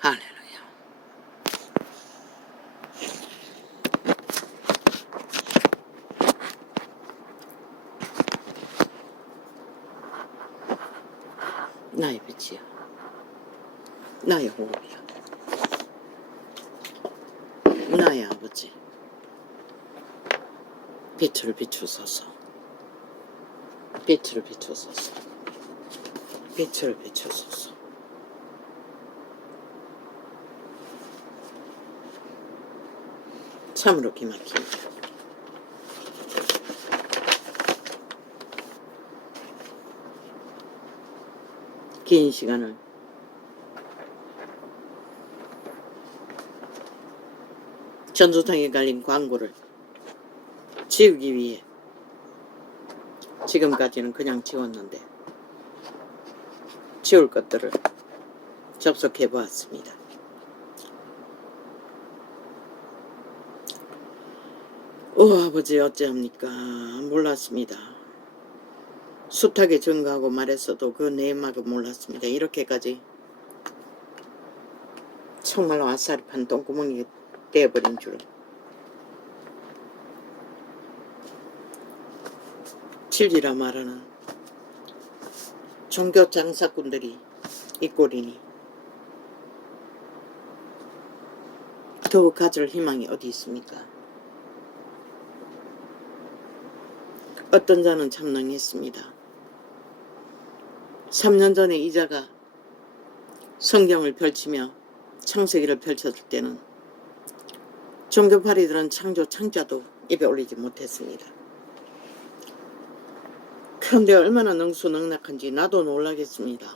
할렐루야. 나의 빛이야. 나의 호흡이야. 나의 아버지. 빛을 비추소서. 빛을 비추소서. 빛을 비추소서. 참으로 기막힙니다. 긴 시간을 전두탕에 갈린 광고를 지우기 위해 지금까지는 그냥 지웠는데 지울 것들을 접속해 보았습니다. 오 아버지 어찌합니까? 몰랐습니다. 숱하게 증거하고 말했어도 그 내막은 몰랐습니다. 이렇게까지 정말로 아싸리판 똥구멍이 되어버린 줄은. 진리라 말하는 종교 장사꾼들이 이 꼴이니 더욱 가질 희망이 어디 있습니까? 어떤 자는 참능했습니다. 3년 전에 이자가 성경을 펼치며 창세기를 펼쳤을 때는 종교파리들은 창조도 입에 올리지 못했습니다. 그런데 얼마나 능수능락한지 나도 놀라겠습니다.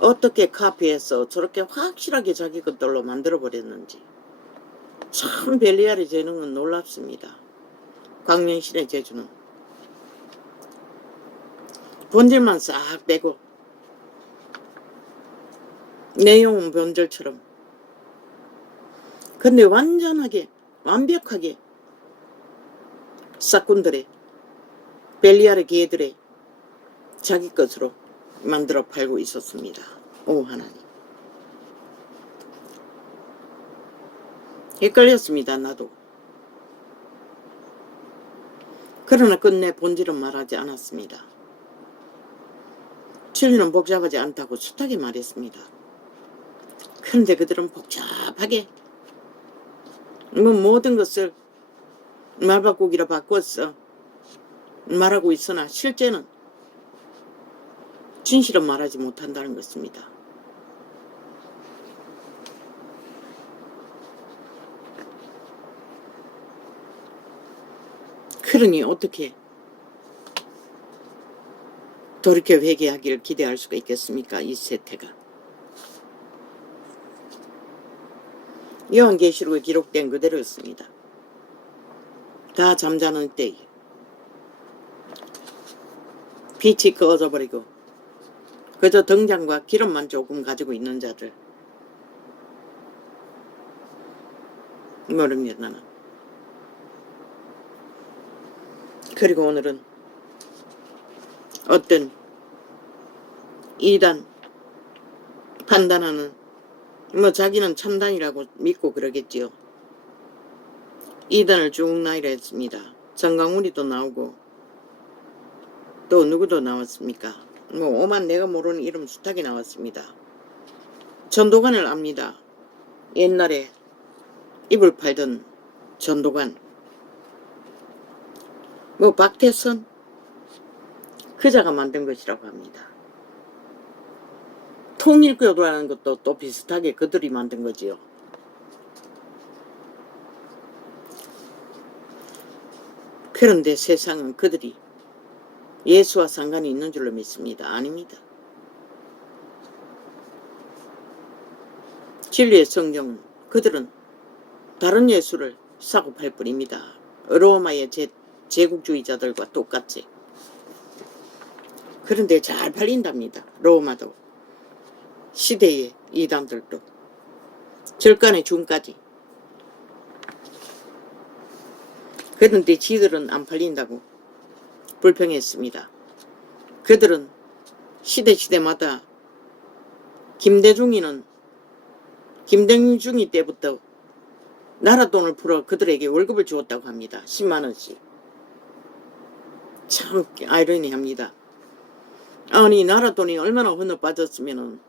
어떻게 카피해서 저렇게 확실하게 자기 것들로 만들어버렸는지. 참 벨리알의 재능은 놀랍습니다. 광명신의 재주는 본질만 싹 빼고 내용은 본질처럼, 근데 완전하게 완벽하게 싹군들의 벨리알의 개들의 자기 것으로 만들어 팔고 있었습니다. 오 하나님, 헷갈렸습니다. 나도. 그러나 끝내 본질은 말하지 않았습니다. 진리는 복잡하지 않다고 숱하게 말했습니다. 그런데 그들은 복잡하게 모든 것을 말바꾸기로 바꿨어 말하고 있으나 실제는 진실은 말하지 못한다는 것입니다. 그러니 어떻게 돌이켜 회개하기를 기대할 수가 있겠습니까? 이 세태가. 요한계시록에 기록된 그대로였습니다. 다 잠자는 때에 빛이 꺼져버리고 그저 등잔과 기름만 조금 가지고 있는 자들 모릅니다. 나는. 그리고 오늘은 어떤 이단 판단하는 자기는 참단이라고 믿고 그러겠지요. 이단을 쭉 나이라 했습니다. 정강훈이도 나오고 또 누구도 나왔습니까? 오만 내가 모르는 이름 숱하게 나왔습니다. 전도관을 압니다. 옛날에 이불 팔던 전도관. 박태선 그자가 만든 것이라고 합니다. 통일교도라는 것도 또 비슷하게 그들이 만든 거지요. 그런데 세상은 그들이 예수와 상관이 있는 줄로 믿습니다. 아닙니다. 진리의 성경은 그들은 다른 예수를 사고 팔 뿐입니다. 로마의 제국주의자들과 똑같이. 그런데 잘 팔린답니다. 로마도 시대의 이단들도 절간의 중까지. 그런데 지들은 안 팔린다고 불평했습니다. 그들은 시대마다 김대중이는 김대중이 때부터 나라 돈을 풀어 그들에게 월급을 주었다고 합니다. 10만 원씩. 참 아이러니합니다. 아니 나라 돈이 얼마나 헌어 빠졌으면은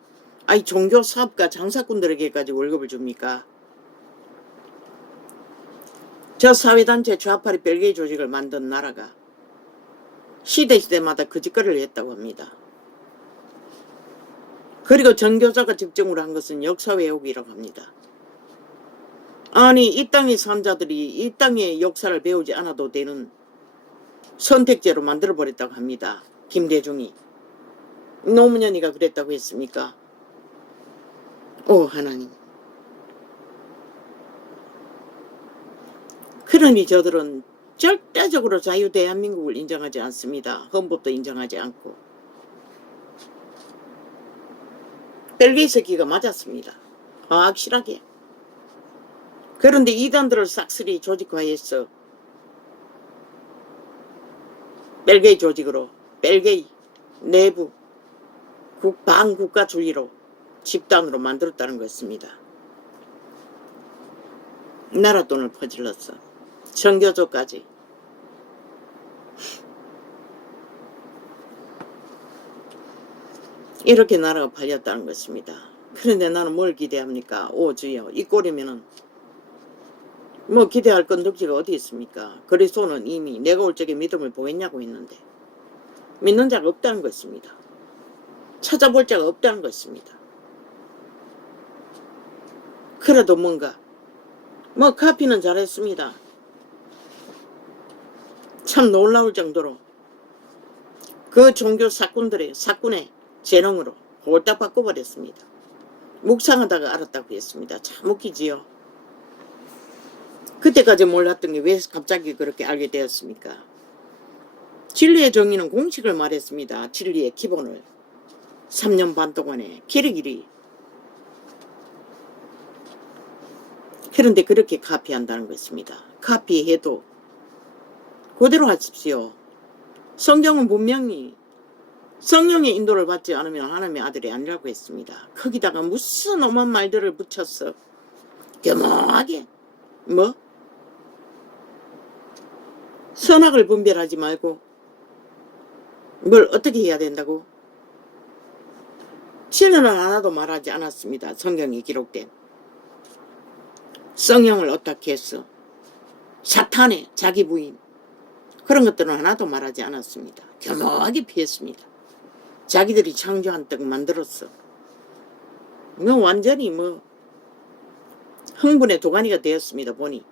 아이 종교 사업가 장사꾼들에게까지 월급을 줍니까? 저 사회단체 좌파리 벨기에 조직을 만든 나라가 시대마다 거짓거리를 했다고 합니다. 그리고 전교조가 집중으로 한 것은 역사 왜곡이라고 합니다. 아니 이 땅의 산자들이 이 땅의 역사를 배우지 않아도 되는 선택제로 만들어버렸다고 합니다. 김대중이. 노무현이가 그랬다고 했습니까? 오 하나님. 그러니 저들은 절대적으로 자유 대한민국을 인정하지 않습니다. 헌법도 인정하지 않고. 벨기에 새끼가 맞았습니다. 확실하게. 그런데 이단들을 싹쓸이 조직화해서 벨기에 조직으로 벨기에 내부 반국가주의로 집단으로 만들었다는 것입니다. 나라 돈을 퍼질렀어. 전교조까지. 이렇게 나라가 팔렸다는 것입니다. 그런데 나는 뭘 기대합니까? 오 주여 이 꼴이면은 뭐 기대할 건덕지가 어디 있습니까? 그리스도는 이미 내가 올 적에 믿음을 보였냐고 했는데 믿는 자가 없다는 것입니다. 찾아볼 자가 없다는 것입니다. 그래도 뭔가 뭐 카피는 잘했습니다. 참 놀라울 정도로 그 종교 사꾼의 재능으로 홀딱 바꿔버렸습니다. 묵상하다가 알았다고 했습니다. 참 웃기지요. 그때까지 몰랐던 게 왜 갑자기 그렇게 알게 되었습니까? 진리의 정의는 공식을 말했습니다. 진리의 기본을 3년 반 동안에 길이길이. 그런데 그렇게 카피한다는 것입니다. 카피해도 그대로 하십시오. 성경은 분명히 성령의 인도를 받지 않으면 하나님의 아들이 아니라고 했습니다. 거기다가 무슨 오만 말들을 붙였어. 교묘하게 뭐? 선악을 분별하지 말고 뭘 어떻게 해야 된다고? 진리는 하나도 말하지 않았습니다. 성경에 기록된 성령을 어떻게 했어? 사탄의 자기 부인 그런 것들은 하나도 말하지 않았습니다. 교묘하게 피했습니다. 자기들이 창조한 떡 만들었어. 뭐 완전히 뭐 흥분의 도가니가 되었습니다. 보니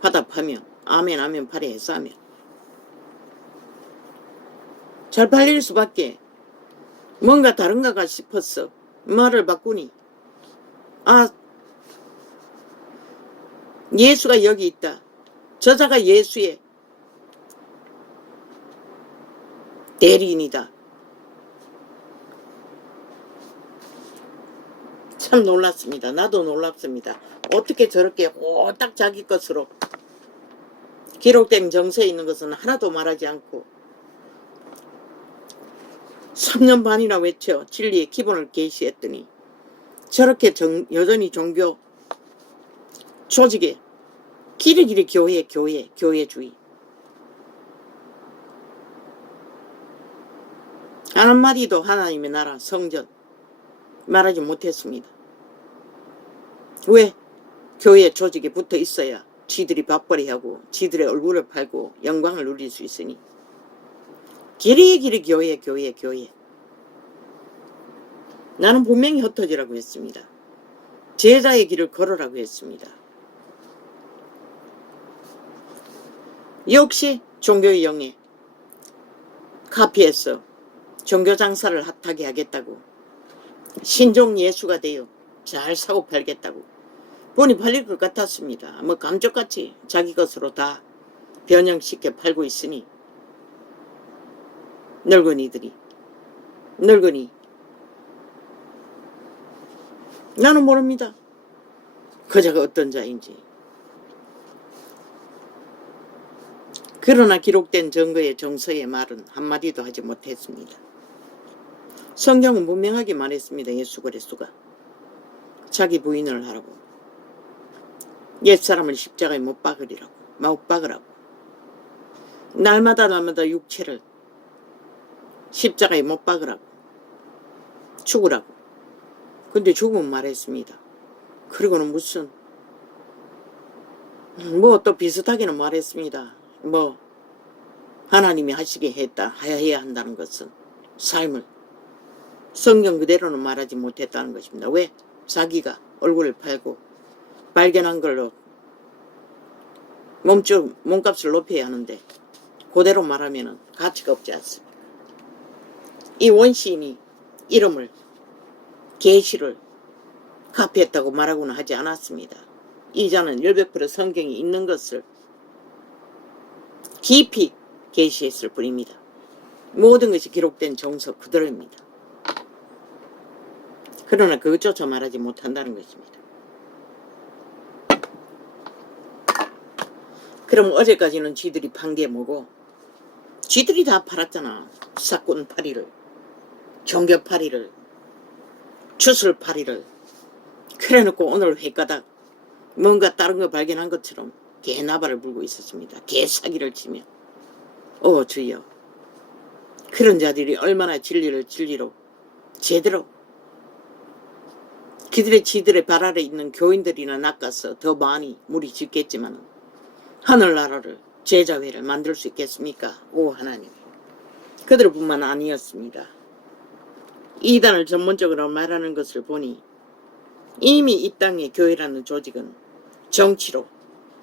화답하며 아멘 아멘 팔에 해싸며 잘 팔릴 수밖에. 뭔가 다른가가 싶었어. 말을 바꾸니 아 예수가 여기 있다. 저자가 예수의 대리인이다. 참 놀랐습니다. 나도 놀랍습니다. 어떻게 저렇게 호딱 자기 것으로 기록된 정서에 있는 것은 하나도 말하지 않고 3년 반이나 외쳐 진리의 기본을 계시했더니 저렇게 여전히 종교 조직에 길이길이 교회주의 한마디도 하나님의 나라 성전 말하지 못했습니다. 왜? 교회 조직에 붙어 있어야 지들이 밥벌이하고 지들의 얼굴을 팔고 영광을 누릴 수 있으니 길이길이 교회. 나는 분명히 흩어지라고 했습니다. 제자의 길을 걸으라고 했습니다. 역시 종교의 영에 카피해서 종교 장사를 핫하게 하겠다고 신종 예수가 되어 잘 사고 팔겠다고 보니 팔릴 것 같았습니다. 뭐 감쪽같이 자기 것으로 다 변형시켜 팔고 있으니 늙은이들이 나는 모릅니다. 그자가 어떤 자인지. 그러나 기록된 증거의 정서의 말은 한마디도 하지 못했습니다. 성경은 분명하게 말했습니다. 예수 그리스도가 자기 부인을 하라고. 옛사람을 십자가에 못 박으라고. 날마다 육체를 십자가에 못 박으라고. 죽으라고. 근데 죽으면 말했습니다. 그리고는 무슨 뭐 또 비슷하게는 말했습니다. 뭐 하나님이 하시게 해야 한다는 것은 삶을 성경 그대로는 말하지 못했다는 것입니다. 왜? 자기가 얼굴을 팔고 발견한 걸로 몸값을 높여야 하는데 그대로 말하면 가치가 없지 않습니까? 이 원시인이 이름을 계시를 카피했다고 말하고는 하지 않았습니다. 이자는 100% 성경이 있는 것을 깊이 계시했을 뿐입니다. 모든 것이 기록된 정석 그대로입니다. 그러나 그것조차 말하지 못한다는 것입니다. 그럼 어제까지는 쥐들이 판 게 뭐고? 쥐들이 다 팔았잖아. 사꾼 파리를, 종교 파리를, 주술 파리를. 그래놓고 오늘 회가닥 뭔가 다른 거 발견한 것처럼 개나발을 불고 있었습니다. 개사기를 치며. 주여, 그런 자들이 얼마나 진리를 진리로 제대로 지들의 발 아래 있는 교인들이나 낚아서 더 많이 무리 짓겠지만 하늘나라를 제자회를 만들 수 있겠습니까? 오 하나님. 그들뿐만 아니었습니다. 이단을 전문적으로 말하는 것을 보니 이미 이 땅의 교회라는 조직은 정치로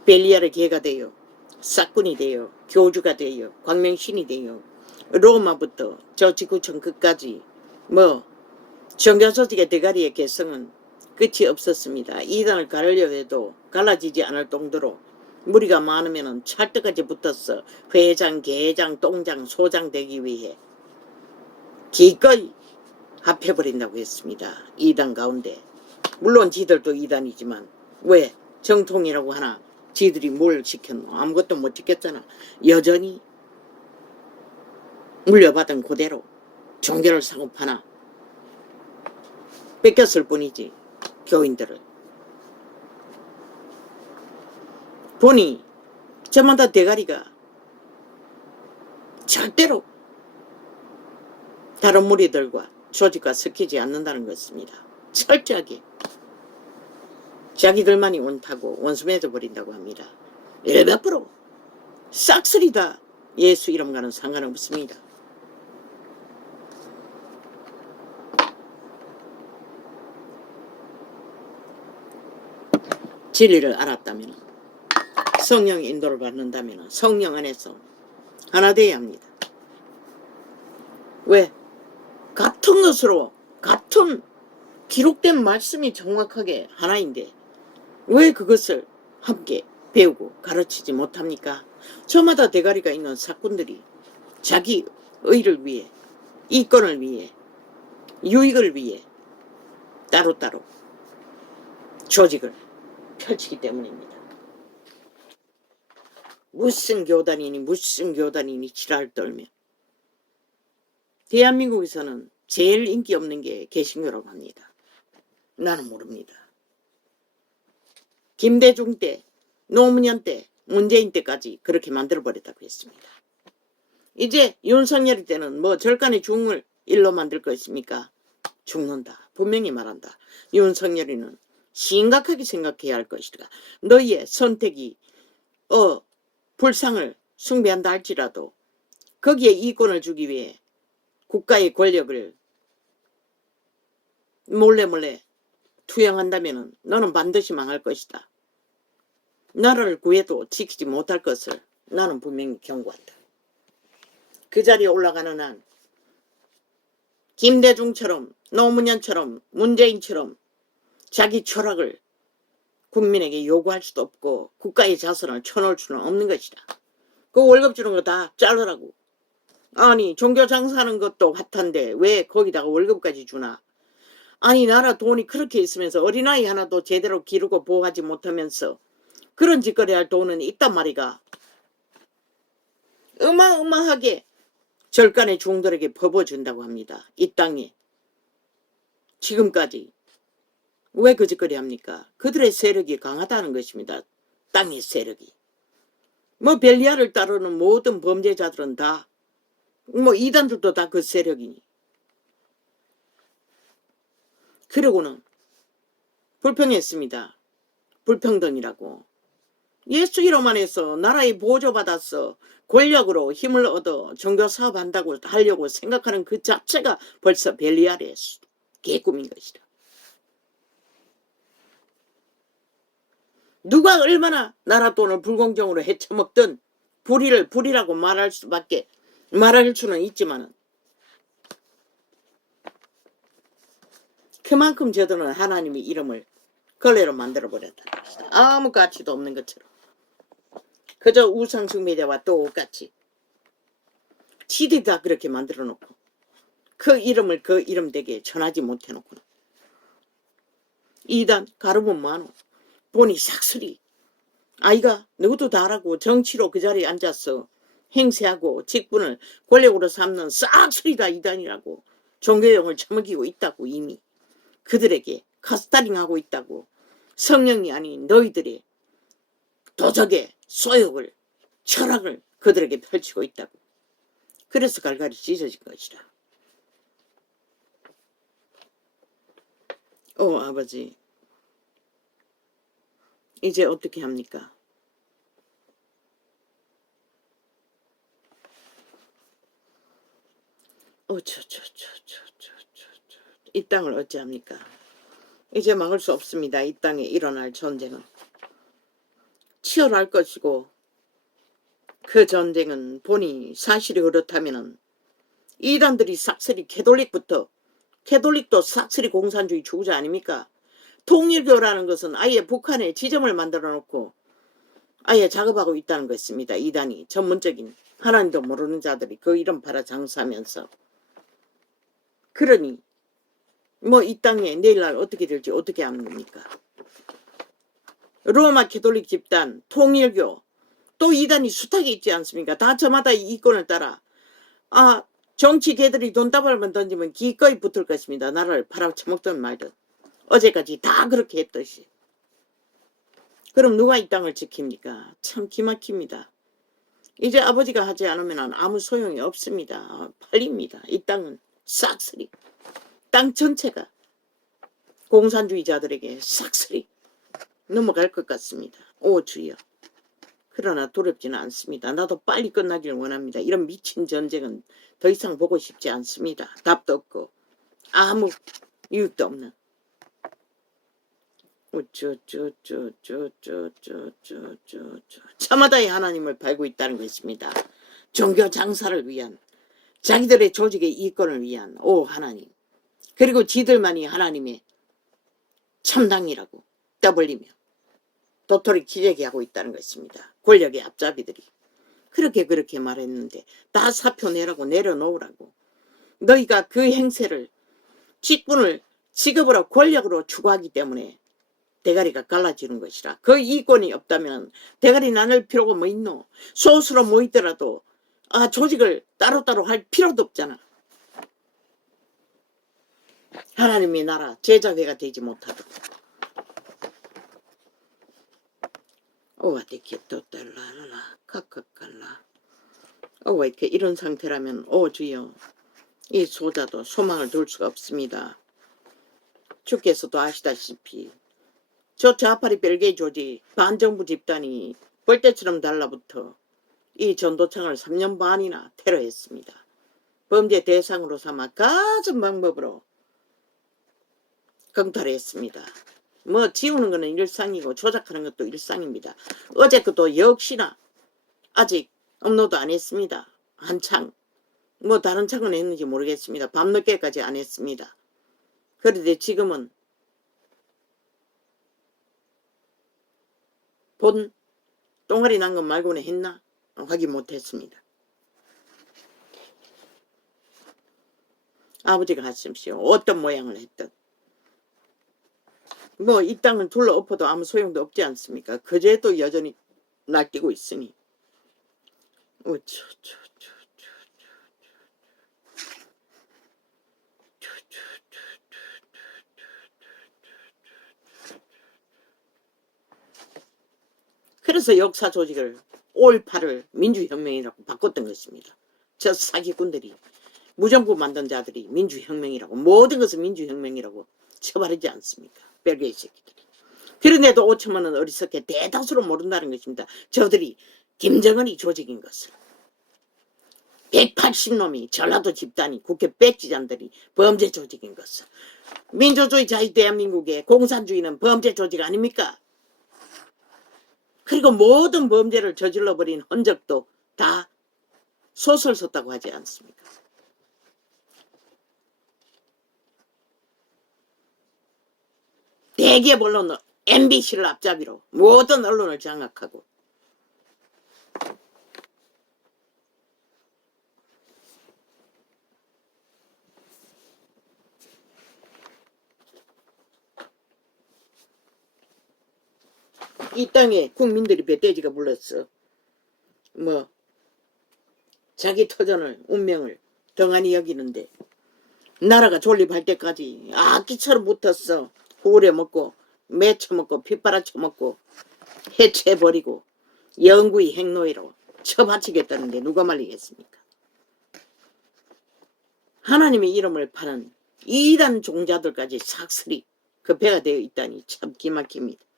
벨리알의 개가 되어 싹군이 되어 교주가 되어 광명신이 되어 로마부터 저 지구촌 끝까지 정교조직의 대가리의 개성은 끝이 없었습니다. 이단을 가르려 해도 갈라지지 않을 정도로 무리가 많으면 찰떡같이 붙어서 회장, 계장, 똥장, 소장 되기 위해 기꺼이 합해버린다고 했습니다. 이단 가운데. 물론 지들도 이단이지만 왜 정통이라고 하나 지들이 뭘 지켰노? 아무것도 못 지켰잖아. 여전히 물려받은 그대로 종교를 사고 파나 뺏겼을 뿐이지. 교인들을 보니 저마다 대가리가 절대로 다른 무리들과 조직과 섞이지 않는다는 것입니다. 철저하게 자기들만이 옳다고 원수 맺어버린다고 합니다. 100% 싹쓸이 다 예수 이름과는 상관없습니다. 진리를 알았다면, 성령의 인도를 받는다면 성령 안에서 하나 되어야 합니다. 왜? 같은 것으로 같은 기록된 말씀이 정확하게 하나인데 왜 그것을 함께 배우고 가르치지 못합니까? 저마다 대가리가 있는 사꾼들이 자기 의를 위해, 이권을 위해, 유익을 위해 따로따로 조직을 펼치기 때문입니다. 무슨 교단이니 지랄 떨며. 대한민국에서는 제일 인기 없는 게 개신교라고 합니다. 나는 모릅니다. 김대중 때, 노무현 때, 문재인 때까지 그렇게 만들어버렸다고 했습니다. 이제 윤석열 때는 절간의 중을 일로 만들 것입니까? 죽는다. 분명히 말한다. 윤석열이는 심각하게 생각해야 할 것이다. 너희의 선택이 불상을 숭배한다 할지라도 거기에 이권을 주기 위해 국가의 권력을 몰래 투영한다면 너는 반드시 망할 것이다. 나라를 구해도 지키지 못할 것을 나는 분명히 경고한다. 그 자리에 올라가는 한 김대중처럼, 노무현처럼, 문재인처럼 자기 철학을 국민에게 요구할 수도 없고 국가의 자산을 쳐놓을 수는 없는 것이다. 그 월급 주는 거 다 자르라고. 아니 종교 장사하는 것도 핫한데 왜 거기다가 월급까지 주나. 아니 나라 돈이 그렇게 있으면서 어린아이 하나도 제대로 기르고 보호하지 못하면서 그런 짓거리 할 돈은 있단 말이가. 어마어마하게 절간의 종들에게 퍼부어준다고 합니다. 이 땅에 지금까지 왜 거짓거리 합니까? 그들의 세력이 강하다는 것입니다. 땅의 세력이. 뭐 벨리알을 따르는 모든 범죄자들은 다, 뭐 이단들도 다 그 세력이니. 그러고는 불평했습니다. 불평등이라고. 예수 이름만 해서 나라에 보조받았어. 권력으로 힘을 얻어 종교사업 한다고 하려고 생각하는 그 자체가 벌써 벨리알의 개꿈인 것이다. 누가 얼마나 나라 돈을 불공정으로 헤쳐먹든 불이라고 말할 수는 있지만은 그만큼 저들은 하나님의 이름을 걸레로 만들어버렸다는 것이다. 아무 가치도 없는 것처럼. 그저 우상숭배자와 똑같이 지들이 다 그렇게 만들어 놓고 그 이름을 그 이름 되게 전하지 못해 놓고 이단 가르면 뭐하노. 보니 싹쓸이 아이가 누구도 다 알아고 정치로 그 자리에 앉아서 행세하고 직분을 권력으로 삼는 싹쓸이 다 이단이라고 종교형을 처먹이고 있다고. 이미 그들에게 카스타링하고 있다고. 성령이 아닌 너희들의 도적의 소욕을 철학을 그들에게 펼치고 있다고. 그래서 갈갈이 찢어진 것이다. 아버지, 이제 어떻게 합니까? 이 땅을 어찌합니까? 이제 막을 수 없습니다. 이 땅에 일어날 전쟁은 치열할 것이고, 그 전쟁은 본이 사실이 그렇다면은 이단들이 싹쓸이 캐톨릭도 싹쓸이 공산주의 주구자 아닙니까? 통일교라는 것은 아예 북한에 지점을 만들어 놓고 아예 작업하고 있다는 것입니다. 이단이 전문적인 하나님도 모르는 자들이 그 이름 팔아 장사하면서. 그러니 뭐 이 땅에 내일날 어떻게 될지 어떻게 아는 겁니까? 로마 캐톨릭 집단, 통일교, 또 이단이 숱하게 있지 않습니까? 다 저마다 이권을 따라 정치 개들이 돈다발만 던지면 기꺼이 붙을 것입니다. 나라를 팔아쳐먹든 말든. 어제까지 다 그렇게 했듯이. 그럼 누가 이 땅을 지킵니까? 참 기막힙니다. 이제 아버지가 하지 않으면 아무 소용이 없습니다. 팔립니다. 이 땅은 싹쓸이. 땅 전체가 공산주의자들에게 싹쓸이 넘어갈 것 같습니다. 오 주여. 그러나 두렵지는 않습니다. 나도 빨리 끝나길 원합니다. 이런 미친 전쟁은 더 이상 보고 싶지 않습니다. 답도 없고 아무 이유도 없는. 저마다의 하나님을 팔고 있다는 것입니다. 종교 장사를 위한, 자기들의 조직의 이권을 위한 하나님. 그리고 지들만이 하나님의 참당이라고 떠벌리며 도토리 기재기 하고 있다는 것입니다. 권력의 앞잡이들이. 그렇게 말했는데 다 사표 내라고 내려놓으라고. 너희가 그 행세를 직분을 직업으로 권력으로 추구하기 때문에 대가리가 갈라지는 것이라. 그 이권이 없다면 대가리 나눌 필요가 뭐 있노. 소수로 모이더라도 조직을 따로따로 할 필요도 없잖아. 하나님의 나라 제자회가 되지 못하도록. 오와데키토달라라 카카칼라. 이렇게 이런 상태라면 주여, 이 소자도 소망을 둘 수가 없습니다. 주께서도 아시다시피 저 좌파리 벨기에 조직 반정부 집단이 벌떼처럼 달라붙어 이 전도청을 3년 반이나 테러했습니다. 범죄 대상으로 삼아 가진 방법으로 강탈했습니다. 뭐 지우는 거는 일상이고 조작하는 것도 일상입니다. 어제 것도 역시나 아직 업로드 안 했습니다. 한창. 뭐 다른 창은 했는지 모르겠습니다. 밤늦게까지 안 했습니다. 그런데 지금은 본 똥아리 난 것 말고는 했나? 확인 못했습니다. 아버지가 하십시오. 어떤 모양을 했든. 뭐 이 땅을 둘러엎어도 아무 소용도 없지 않습니까? 그제도 여전히 날뛰고 있으니. 그래서 역사 조직을 5.18을 민주혁명이라고 바꿨던 것입니다. 저 사기꾼들이 무정부 만든 자들이 민주혁명이라고 모든 것을 민주혁명이라고 처벌하지 않습니까? 벨기에 새끼들이. 그런데도 5천만 원 어리석게 대다수로 모른다는 것입니다. 저들이 김정은이 조직인 것을. 180놈이 전라도 집단이 국회 백지장들이 범죄 조직인 것을. 민주주의 자유 대한민국의 공산주의는 범죄 조직 아닙니까? 그리고 모든 범죄를 저질러버린 흔적도 다 소설 썼다고 하지 않습니까? 대기업 언론은 MBC를 앞잡이로 모든 언론을 장악하고 이 땅에 국민들이 배돼지가 불렀어. 뭐 자기 터전을 운명을 덩하니 여기는데 나라가 존립할 때까지 악기처럼 붙었어. 후려먹고 매쳐먹고 핏바라쳐먹고 해체해버리고 영구히 행노예로 처바치겠다는데 누가 말리겠습니까? 하나님의 이름을 파는 이단 종자들까지 삭슬이 그 배가 되어 있다니 참 기막힙니다.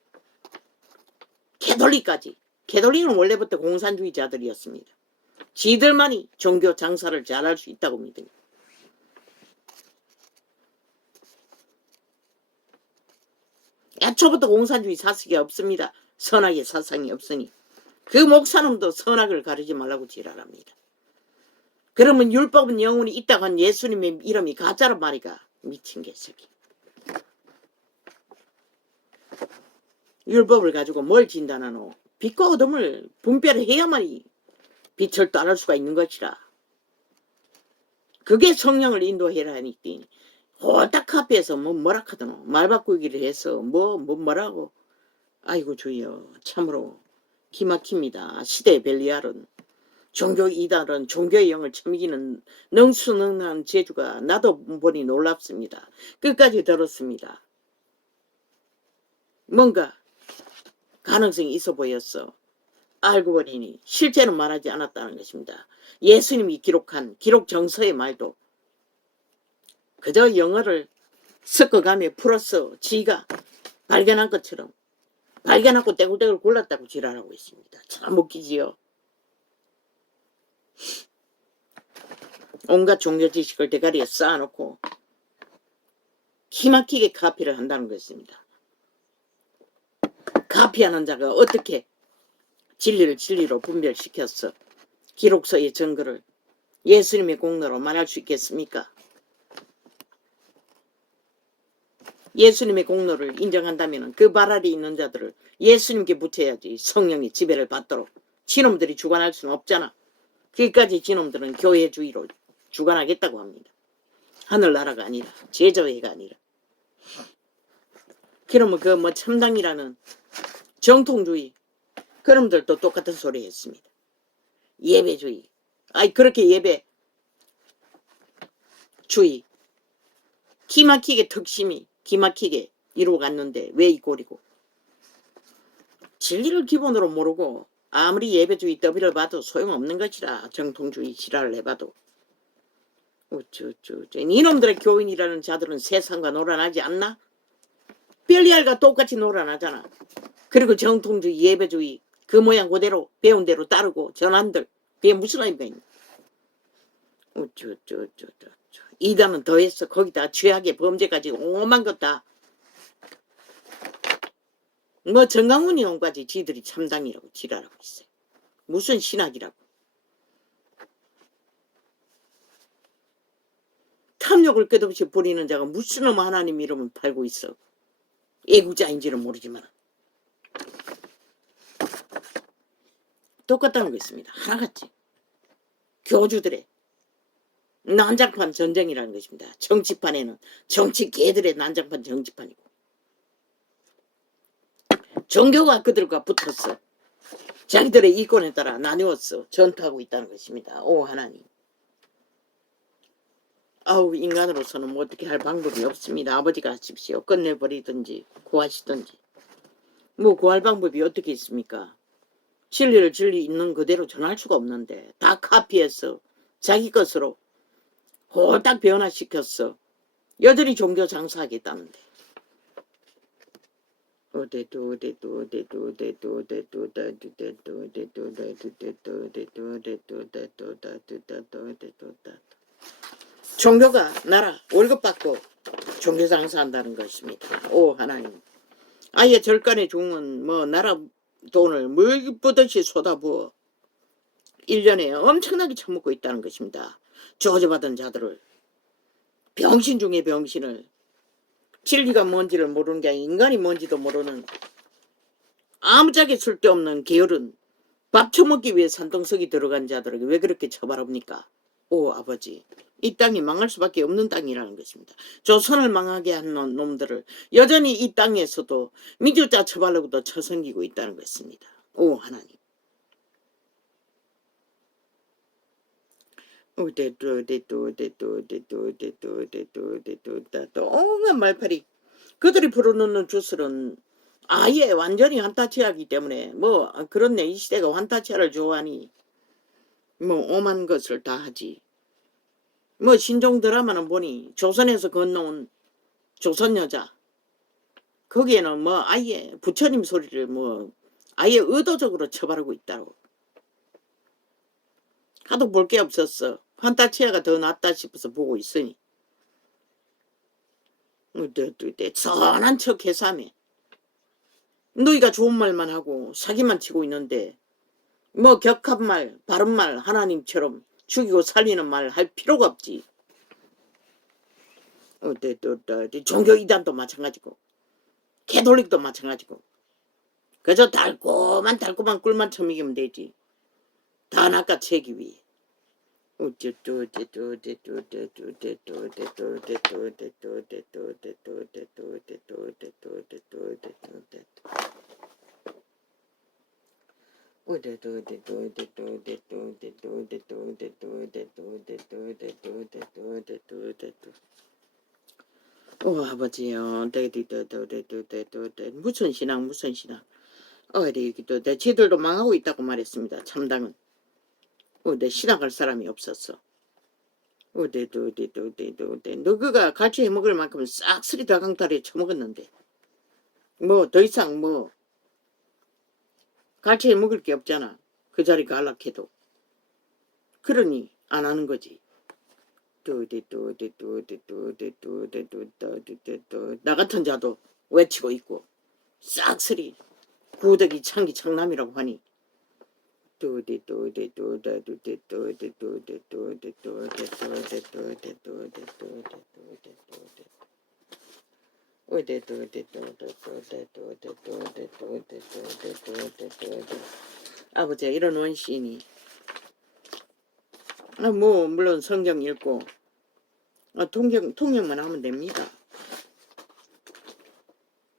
캐톨릭까지. 캐톨릭은 원래부터 공산주의자들이었습니다. 지들만이 종교 장사를 잘할 수 있다고 믿으니. 애초부터 공산주의 사색이 없습니다. 선악의 사상이 없으니. 그 목사놈도 선악을 가르지 말라고 지랄합니다. 그러면 율법은 영원히 있다고 한 예수님의 이름이 가짜란 말이가. 미친 개새끼. 율법을 가지고 뭘 진단하노? 빛과 어둠을 분별해야만이 빛을 따를 수가 있는 것이라. 그게 성령을 인도해라 하니까 홀딱 앞에서 뭐라 하더노. 말 바꾸기를 해서 뭐라고. 아이고 주여 참으로 기막힙니다. 시대의 벨리알은 종교 이단은 종교의 영을 처미기는 능수능한 재주가 나도 보니 놀랍습니다. 끝까지 들었습니다. 뭔가 가능성이 있어 보였어. 알고 보니 실제는 말하지 않았다는 것입니다. 예수님이 기록한 기록 정서의 말도 그저 영어를 섞어가며 풀어서 지가 발견한 것처럼 발견하고 떼굴떼굴 골랐다고 지랄하고 있습니다. 참 웃기지요. 온갖 종교 지식을 대가리에 쌓아놓고 기막히게 카피를 한다는 것입니다. 카피하는 자가 어떻게 진리를 진리로 분별시켰어? 기록서의 증거를 예수님의 공로로 말할 수 있겠습니까? 예수님의 공로를 인정한다면 그 발 아래 있는 자들을 예수님께 붙여야지 성령의 지배를 받도록. 지놈들이 주관할 수는 없잖아. 그기까지 지놈들은 교회주의로 주관하겠다고 합니다. 하늘나라가 아니라 제자회가 아니라. 그러면 그 뭐 참당이라는 정통주의 그놈들도 똑같은 소리 했습니다. 예배주의. 아이 그렇게 예배주의 기막히게 특심이 기막히게 이루어갔는데 왜 이 꼴이고. 진리를 기본으로 모르고 아무리 예배주의 더비를 봐도 소용없는 것이라. 정통주의 지랄을 해봐도. 이놈들의 교인이라는 자들은 세상과 놀아나지 않나? 벨리알과 똑같이 놀아나잖아. 그리고 정통주의 예배주의 그 모양 그대로 배운 대로 따르고 전한들 그게 무슨 의미가 있냐. 이단은 더해서 거기다 죄악의 범죄까지 오만 것 다. 뭐 정강훈이 온까지 지들이 참당이라고 지랄하고 있어요. 무슨 신학이라고. 탐욕을 끝없이 부리는 자가 무슨 놈 하나님 이름을 팔고 있어. 애국자인지는 모르지만 똑같다는 거 있습니다. 하나같이 교주들의 난장판 전쟁이라는 것입니다. 정치판에는 정치 개들의 난장판 정치판이고 종교가 그들과 붙었어. 자기들의 이권에 따라 나누었어. 전투하고 있다는 것입니다. 오 하나님. 아우 인간으로서는 뭐 어떻게 할 방법이 없습니다. 아버지가 하십시오. 끝내버리든지 구하시든지. 뭐 구할 방법이 어떻게 있습니까? 진리를 진리 있는 그대로 전할 수가 없는데 다 카피해서 자기 것으로 홀딱 변화시켰어. 여전히 종교 장사하겠다는데. 종교가 나라 월급 받고 종교 장사한다는 것입니다. 오 하나님. 아예 절간의 종은 뭐 나라 돈을 물 부듯이 쏟아부어 1년에 엄청나게 처먹고 있다는 것입니다. 저주받은 자들을, 병신 중에 병신을, 진리가 뭔지를 모르는 게 아니라 인간이 뭔지도 모르는 아무짝에 쓸데없는 게으른 밥 처먹기 위해 산동석이 들어간 자들에게 왜 그렇게 처벌합니까? 오 아버지, 이 땅이 망할 수밖에 없는 땅이라는 것입니다. 조선을 망하게 한 놈들을 여전히 이 땅에서도 민주자 처벌로부터 쳐섬기고 있다는 것입니다. 오 하나님. 온갖 말팔이 그들이 불어넣는 주술은 아예 완전히 환타치하기 때문에 뭐 그렇네, 이 시대가 환타치를 좋아하니 뭐 오만 것을 다 하지. 뭐 신종 드라마는 보니 조선에서 건너온 조선 여자, 거기에는 뭐 아예 부처님 소리를 뭐 아예 의도적으로 처벌하고 있다고. 하도 볼 게 없었어. 환타치아가 더 낫다 싶어서 보고 있으니. 선한 척 해삼해. 너희가 좋은 말만 하고 사기만 치고 있는데 뭐 격한 말, 바른 말 하나님처럼 죽이고 살리는 말 할 필요가 없지. 종교 이단도 마찬가지고 캐톨릭도 마찬가지고 그저 달콤한 꿀만 처먹이면 되지. 다 낚아채기 위해. 오 아버지요, 무슨 신앙 무슨 신앙. 내 지들도 망하고 있다고 말했습니다. 참당은. 내 신앙할 사람이 없었어. 너그가 갈치 해먹을 만큼 싹쓸이 다강다리에 처먹었는데 뭐 더 이상 뭐 갈치 해먹을 게 없잖아. 그 자리 갈락해도. 그러니 안 하는 거지. 나 같은 자도 외치고 있고 싹쓸이 구더기 창기 창남이라고 하니 아버지 이런 원시인이 뭐 물론 성경 읽고 통역만 하면 됩니다.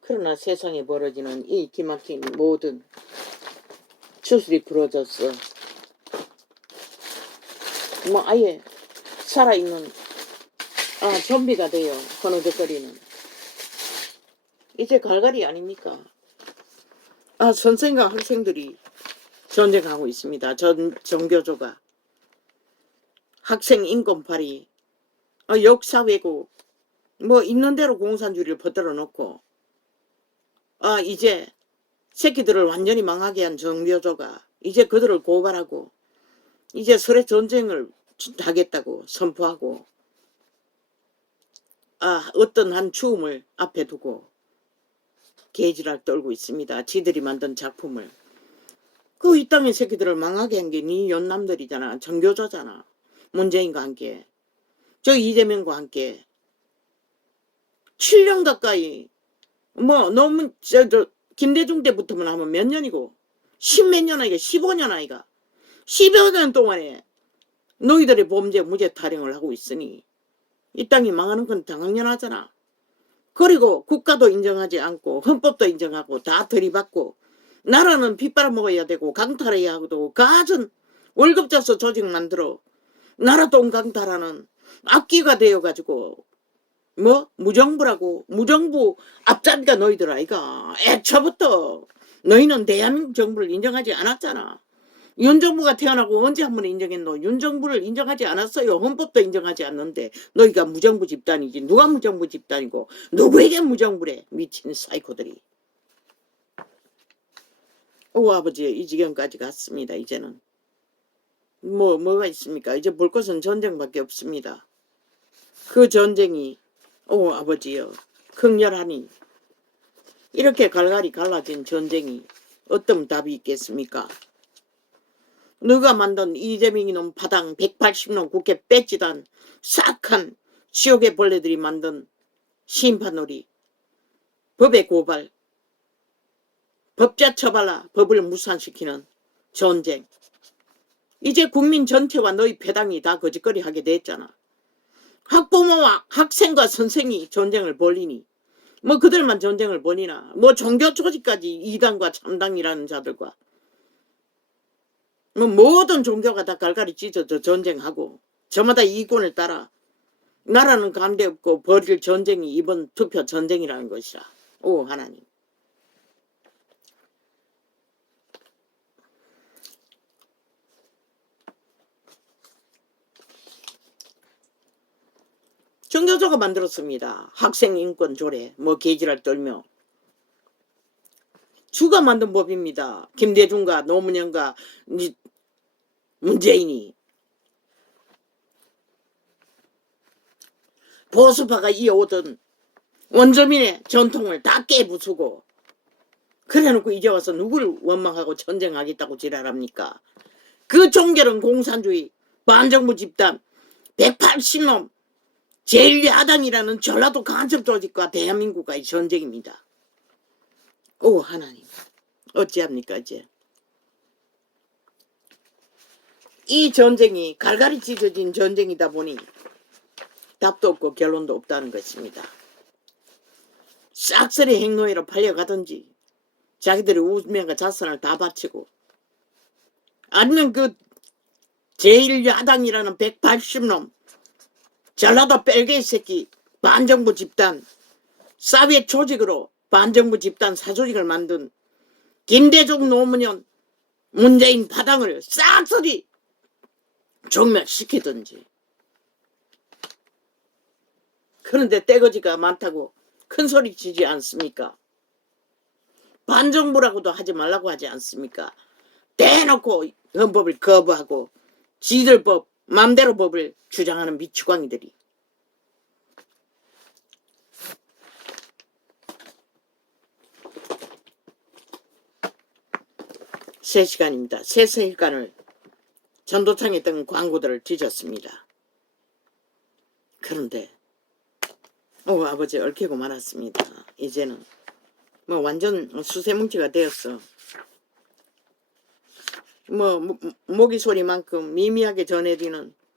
그러나 세상에 벌어지는 이 기막힌 모든 주술이 부러졌어. 뭐 아예 살아있는 좀비가 돼요. 허느적거리는. 이제 갈갈이 아닙니까? 선생과 학생들이 전쟁하고 있습니다. 전교조가. 학생 인권팔이 역사왜곡 뭐 있는 대로 공산주의를 퍼뜨려 놓고 이제 새끼들을 완전히 망하게 한 정교조가 이제 그들을 고발하고 이제 설의 전쟁을 하겠다고 선포하고 어떤 한 추움을 앞에 두고 개지랄 떨고 있습니다. 지들이 만든 작품을. 그 이 땅의 새끼들을 망하게 한 게 네 연남들이잖아. 정교조잖아. 문재인과 함께 저 이재명과 함께 7년 가까이 뭐 너무 김대중 때부터만 하면 몇 년이고 10몇 년 아이가 15년 아이가 10여 년 동안에 너희들의 범죄 무죄 타령을 하고 있으니 이 땅이 망하는 건 당연하잖아. 그리고 국가도 인정하지 않고 헌법도 인정하고 다 들이받고 나라는 빗바라 먹어야 되고 강탈해야 하고 가진 월급 줘서 조직 만들어 나라 돈 강탈하는 악기가 되어가지고 뭐 무정부라고. 무정부 앞자리가 너희들 아이가. 애초부터 너희는 대한민국 정부를 인정하지 않았잖아. 윤 정부가 태어나고 언제 한 번 인정했노? 윤 정부를 인정하지 않았어요. 헌법도 인정하지 않는데 너희가 무정부 집단이지. 누가 무정부 집단이고 누구에게 무정부래. 미친 사이코들이. 아버지 이 지경까지 갔습니다. 이제는. 뭐가 있습니까? 이제 볼 것은 전쟁밖에 없습니다. 그 전쟁이 아버지여 극렬하니 이렇게 갈갈이 갈라진 전쟁이 어떤 답이 있겠습니까? 너가 만든 이재명이 놈 파당 180놈 국회 뺏지단 싹한 지옥의 벌레들이 만든 심판놀이 법의 고발 법자 처발라 법을 무산시키는 전쟁. 이제 국민 전체와 너희 배당이 다 거짓거리 하게 됐잖아. 학부모와 학생과 선생이 전쟁을 벌리니 뭐 그들만 전쟁을 벌이나 뭐 종교 조직까지 이당과 참당이라는 자들과 뭐 모든 종교가 다 갈갈이 찢어져 전쟁하고 저마다 이권을 따라 나라는 관계없고 벌일 전쟁이 이번 투표 전쟁이라는 것이라. 하나님. 정교조가 만들었습니다. 학생인권 조례 뭐 개지랄 떨며 주가 만든 법입니다. 김대중과 노무현과 문재인이 보수파가 이어오던 원주민의 전통을 다 깨부수고 그래놓고 이제 와서 누구를 원망하고 전쟁하겠다고 지랄합니까? 그 종결은 공산주의 반정부 집단 180놈 제1야당이라는 전라도 간첩 조직과 대한민국과의 전쟁입니다. 하나님 어찌합니까 이제. 이 전쟁이 갈갈이 찢어진 전쟁이다 보니 답도 없고 결론도 없다는 것입니다. 싹쓸이 행노예로 팔려가든지 자기들의 우명과 자선을 다 바치고 아니면 그 제1야당이라는 180놈 전라도 뺄개이 새끼 반정부 집단 사회 조직으로 반정부 집단 사조직을 만든 김대중 노무현 문재인 파당을 싹쓸이 종멸시키든지. 그런데 떼거지가 많다고 큰 소리 치지 않습니까? 반정부라고도 하지 말라고 하지 않습니까? 대놓고 헌법을 거부하고 지들 법 맘대로 법을 주장하는 미치광이들이. 세 시간입니다. 세 시간을 전도창에 뜬 광고들을 뒤졌습니다. 그런데 아버지 얽히고 말았습니다. 이제는 뭐 완전 수세뭉치가 되었어. 뭐 모기 소리만큼 미미하게 전해지는